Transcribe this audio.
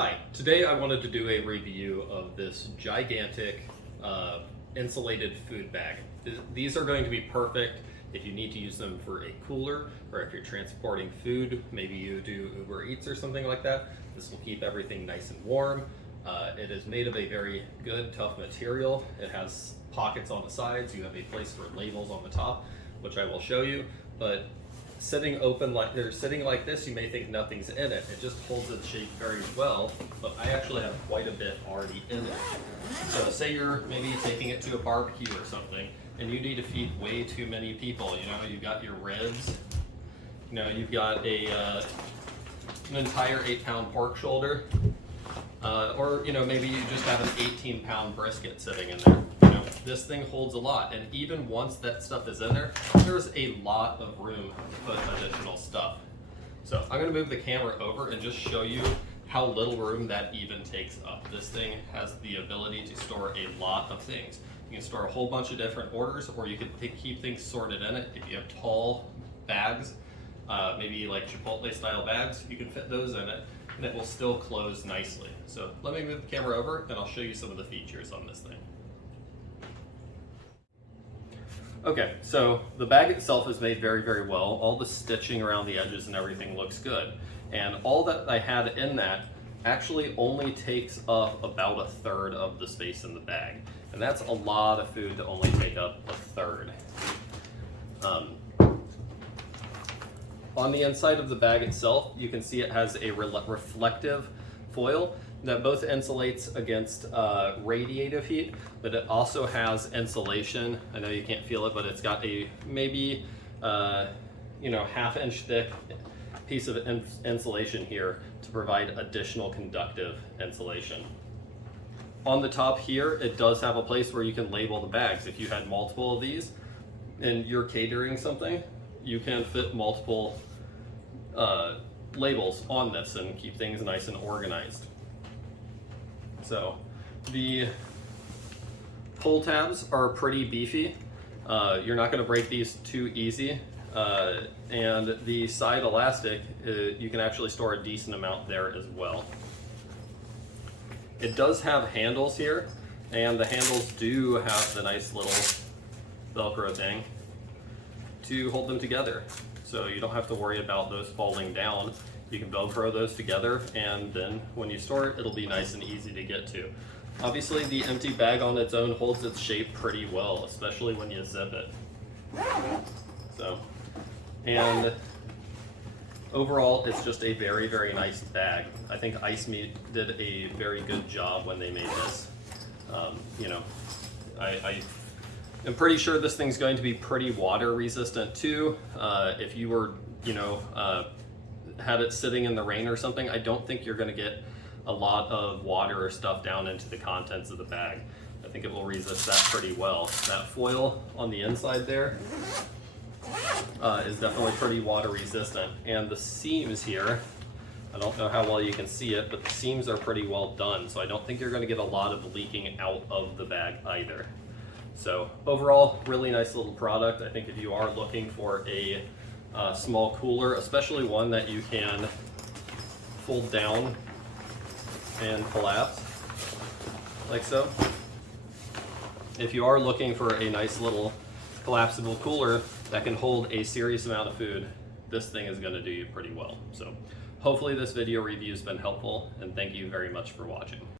Hi, today I wanted to do a review of this gigantic insulated food bag. These are going to be perfect if you need to use them for a cooler or if you're transporting food, maybe you do Uber Eats or something like that. This will keep everything nice and warm. It is made of a very good, tough material. It has pockets on the sides. You have a place for labels on the top, which I will show you. But sitting like this, you may think nothing's in it. It just holds its shape very well, but I actually have quite a bit already in it. So say you're maybe taking it to a barbecue or something, and you need to feed way too many people. You know, you've got your ribs, you know, you've got an entire 8-pound pork shoulder, or you know, maybe you just have an 18-pound brisket sitting in there. This thing holds a lot, and even once that stuff is in there, there's a lot of room to put additional stuff. So I'm going to move the camera over and just show you how little room that even takes up. This thing has the ability to store a lot of things. You can store a whole bunch of different orders, or you can keep things sorted in it. If you have tall bags, maybe like Chipotle style bags, you can fit those in it, and it will still close nicely. So let me move the camera over and I'll show you some of the features on this thing. Okay, so the bag itself is made very, very well. All the stitching around the edges and everything looks good. And all that I had in that actually only takes up about 1/3 of the space in the bag. And that's a lot of food to only take up 1/3. On the inside of the bag itself, you can see it has a reflective foil that both insulates against radiative heat, but it also has insulation. I know you can't feel it, but it's got a maybe 1/2-inch thick piece of insulation here to provide additional conductive insulation. On the top here, it does have a place where you can label the bags. If you had multiple of these and you're catering something, you can fit multiple labels on this and keep things nice and organized. So the pull tabs are pretty beefy. You're not going to break these too easy. And the side elastic, you can actually store a decent amount there as well. It does have handles here, and the handles do have the nice little Velcro thing to hold them together. So you don't have to worry about those falling down. You can Velcro those together, and then when you store it, it'll be nice and easy to get to. Obviously, the empty bag on its own holds its shape pretty well, especially when you zip it. So, and overall, it's just a very, very nice bag. I think iceMi did a very good job when they made this. I am pretty sure this thing's going to be pretty water resistant too. If you were, had it sitting in the rain or something, I don't think you're going to get a lot of water or stuff down into the contents of the bag. I think it will resist that pretty well. That foil on the inside there is definitely pretty water resistant. And the seams here, I don't know how well you can see it, but the seams are pretty well done. So I don't think you're going to get a lot of leaking out of the bag either. So overall, really nice little product. I think if you are looking for a small cooler, especially one that you can fold down and collapse like so. If you are looking for a nice little collapsible cooler that can hold a serious amount of food, this thing is going to do you pretty well. So hopefully this video review has been helpful, and thank you very much for watching.